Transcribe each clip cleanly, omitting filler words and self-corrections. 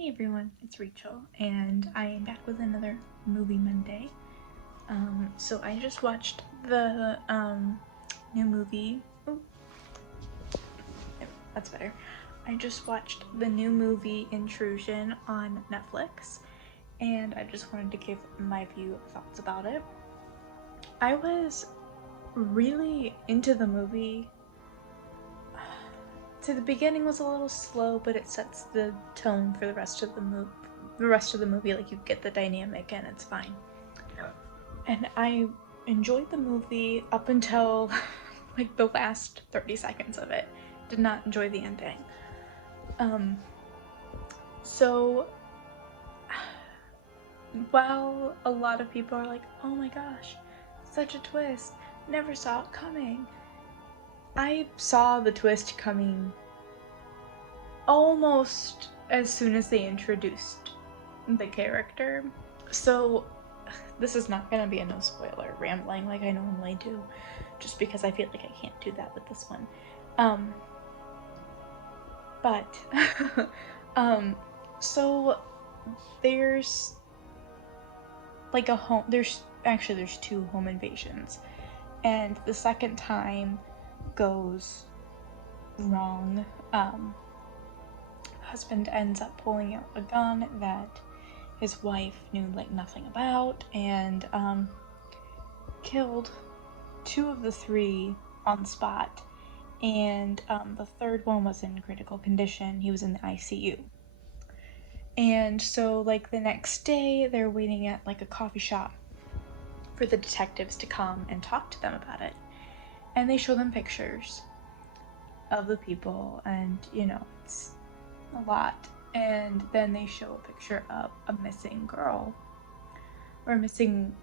Hey everyone, it's Rachel, and I am back with another Movie Monday. So I just watched the new movie. Oh, yep, that's better. I just watched the new movie Intrusion on Netflix, and I just wanted to give my thoughts about it. I was really into the movie. So the beginning was a little slow, but it sets the tone for the rest of the movie. Like, you get the dynamic and it's fine. And I enjoyed the movie up until like the last 30 seconds of it. Did not enjoy the ending. So while a lot of people are like, oh my gosh, such a twist, never saw it coming, I saw the twist coming almost as soon as they introduced the character. So this is not gonna be a no spoiler rambling like I normally do, just because I feel like I can't do that with this one. But so there's like there's two home invasions, and the second time goes wrong. Husband ends up pulling out a gun that his wife knew like nothing about, and killed two of the three on the spot, and the third one was in critical condition. He was in the ICU. And so like the next day they're waiting at like a coffee shop for the detectives to come and talk to them about it, and they show them pictures of the people, and it's a lot. And then they show a picture of a missing girl, or a missing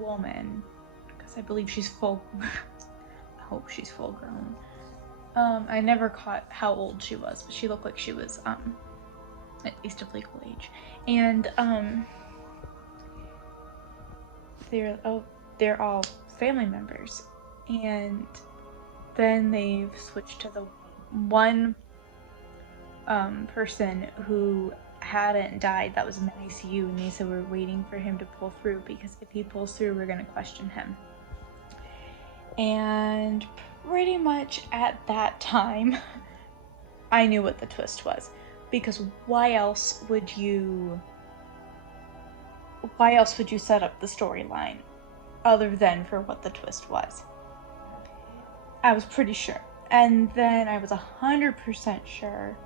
woman, because I believe she's full I hope she's full grown. I never caught how old she was, but she looked like she was at least of legal age. And they're all family members. And then they've switched to the one person who hadn't died, that was in the ICU, and they said we're waiting for him to pull through, because if he pulls through, we're gonna question him. And pretty much at that time, I knew what the twist was, because why else would you set up the storyline other than for what the twist was? I was pretty sure. And then I was 100% sure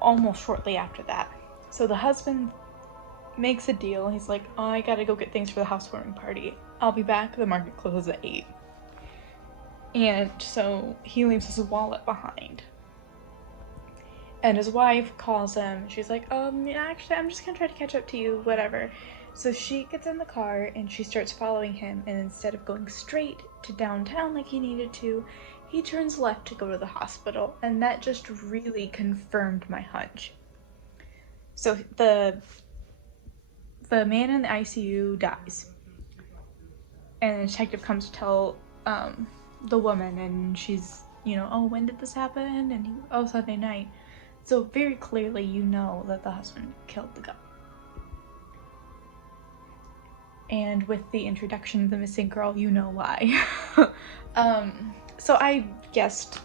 almost shortly after that. So the husband makes a deal. He's like, oh, I gotta go get things for the housewarming party. I'll be back. The market closes at 8. And so he leaves his wallet behind. And his wife calls him. She's like, actually, I'm just gonna try to catch up to you, whatever. So she gets in the car and she starts following him, and instead of going straight to downtown like he needed to, he turns left to go to the hospital, and that just really confirmed my hunch. So the man in the ICU dies, and the detective comes to tell the woman, and she's, oh, when did this happen? And oh, Sunday night. So very clearly you know that the husband killed the guy. And with the introduction of the missing girl, you know why. So I guessed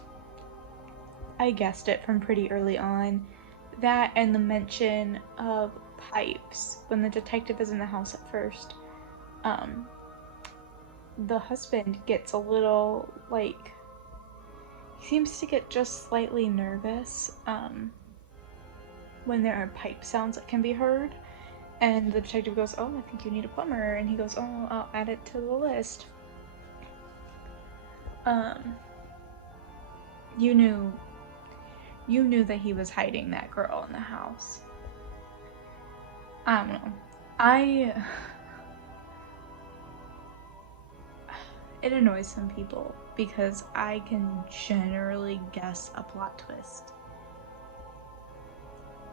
it from pretty early on. That, and the mention of pipes when the detective is in the house at first. The husband gets a little, like, he seems to get just slightly nervous when there are pipe sounds that can be heard. And the detective goes, oh, I think you need a plumber. And he goes, oh, I'll add it to the list. You knew that he was hiding that girl in the house. I don't know. It annoys some people because I can generally guess a plot twist.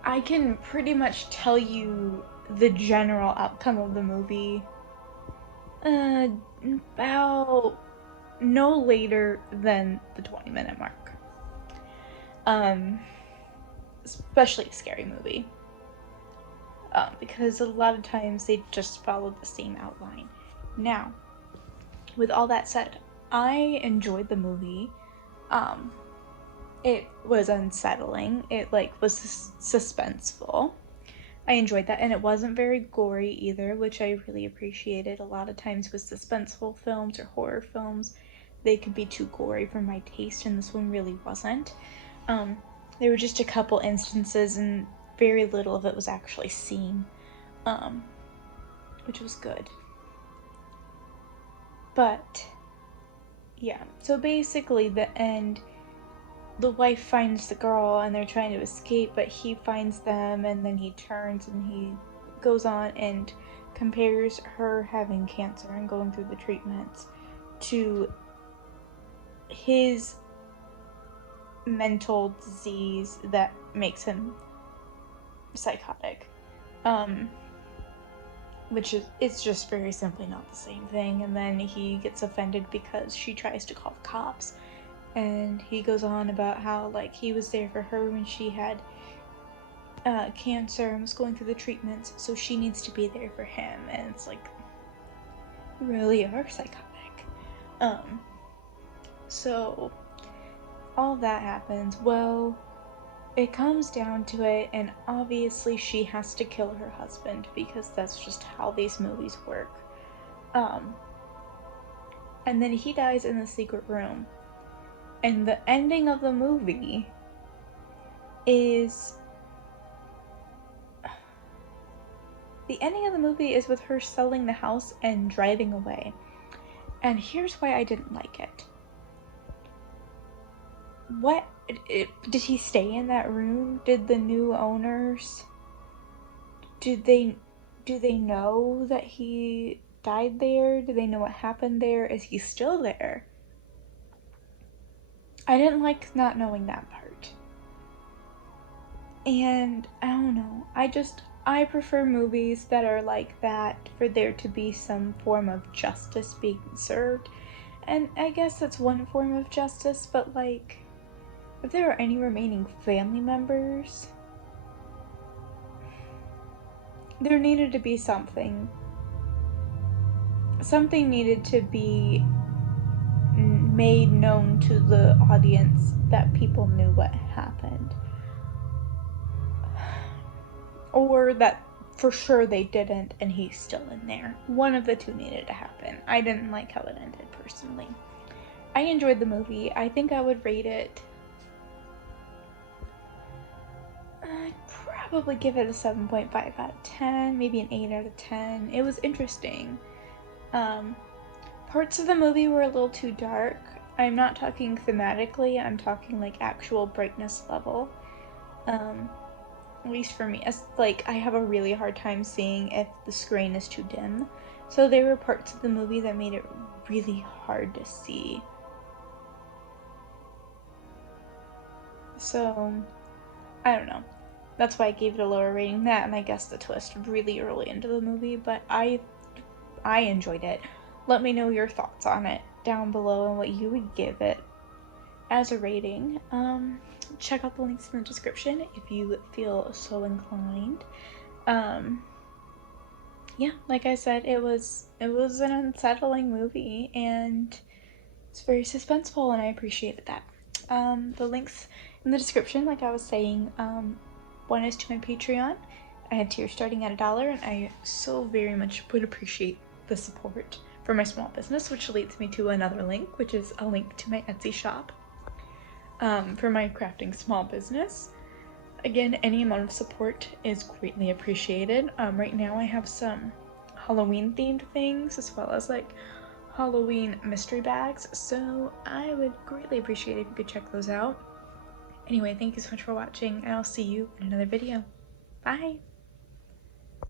I can pretty much tell you the general outcome of the movie about no later than the 20-minute mark. especially a scary movie. Because a lot of times they just follow the same outline. Now, with all that said, I enjoyed the movie. It was unsettling. It was suspenseful. I enjoyed that, and it wasn't very gory either, which I really appreciated. A lot of times with suspenseful films or horror films, they could be too gory for my taste, and this one really wasn't. There were just a couple instances, and very little of it was actually seen, which was good. But yeah, so basically the end, the wife finds the girl and they're trying to escape, but he finds them, and then he turns and he goes on and compares her having cancer and going through the treatments to his mental disease that makes him psychotic. Which it's just very simply not the same thing. And then he gets offended because she tries to call the cops, and he goes on about how he was there for her when she had cancer and was going through the treatments, so she needs to be there for him. And it's like, you really are psychotic. So all that happens. Well, it comes down to it, and obviously she has to kill her husband because that's just how these movies work. And then he dies in the secret room. And the ending of the movie is... The ending of the movie is with her selling the house and driving away. And here's why I didn't like it. What... Did he stay in that room? Did the new owners... Do they know that he died there? Do they know what happened there? Is he still there? I didn't like not knowing that part. And I don't know. I prefer movies that are like that, for there to be some form of justice being served. And I guess that's one form of justice, but if there are any remaining family members, there needed to be something. Something needed to be made known to the audience that people knew what happened. Or that for sure they didn't and he's still in there. One of the two needed to happen. I didn't like how it ended, personally. I enjoyed the movie. I think I would rate it... I'd probably give it a 7.5 out of 10, maybe an 8 out of 10. It was interesting. Parts of the movie were a little too dark. I'm not talking thematically, I'm talking actual brightness level. At least for me, I have a really hard time seeing if the screen is too dim. So there were parts of the movie that made it really hard to see. So, I don't know. That's why I gave it a lower rating. That, and I guess the twist really early into the movie, but I enjoyed it. Let me know your thoughts on it down below and what you would give it as a rating. Check out the links in the description if you feel so inclined. Yeah, like I said, it was an unsettling movie, and it's very suspenseful, and I appreciated that. The links in the description, like I was saying, one is to my Patreon. I had tiers starting at $1, and I so very much would appreciate the support for my small business, which leads me to another link, which is a link to my Etsy shop for my crafting small business. Again, any amount of support is greatly appreciated. Right now I have some Halloween themed things as well as Halloween mystery bags, so I would greatly appreciate it if you could check those out. Anyway, thank you so much for watching, and I'll see you in another video. Bye!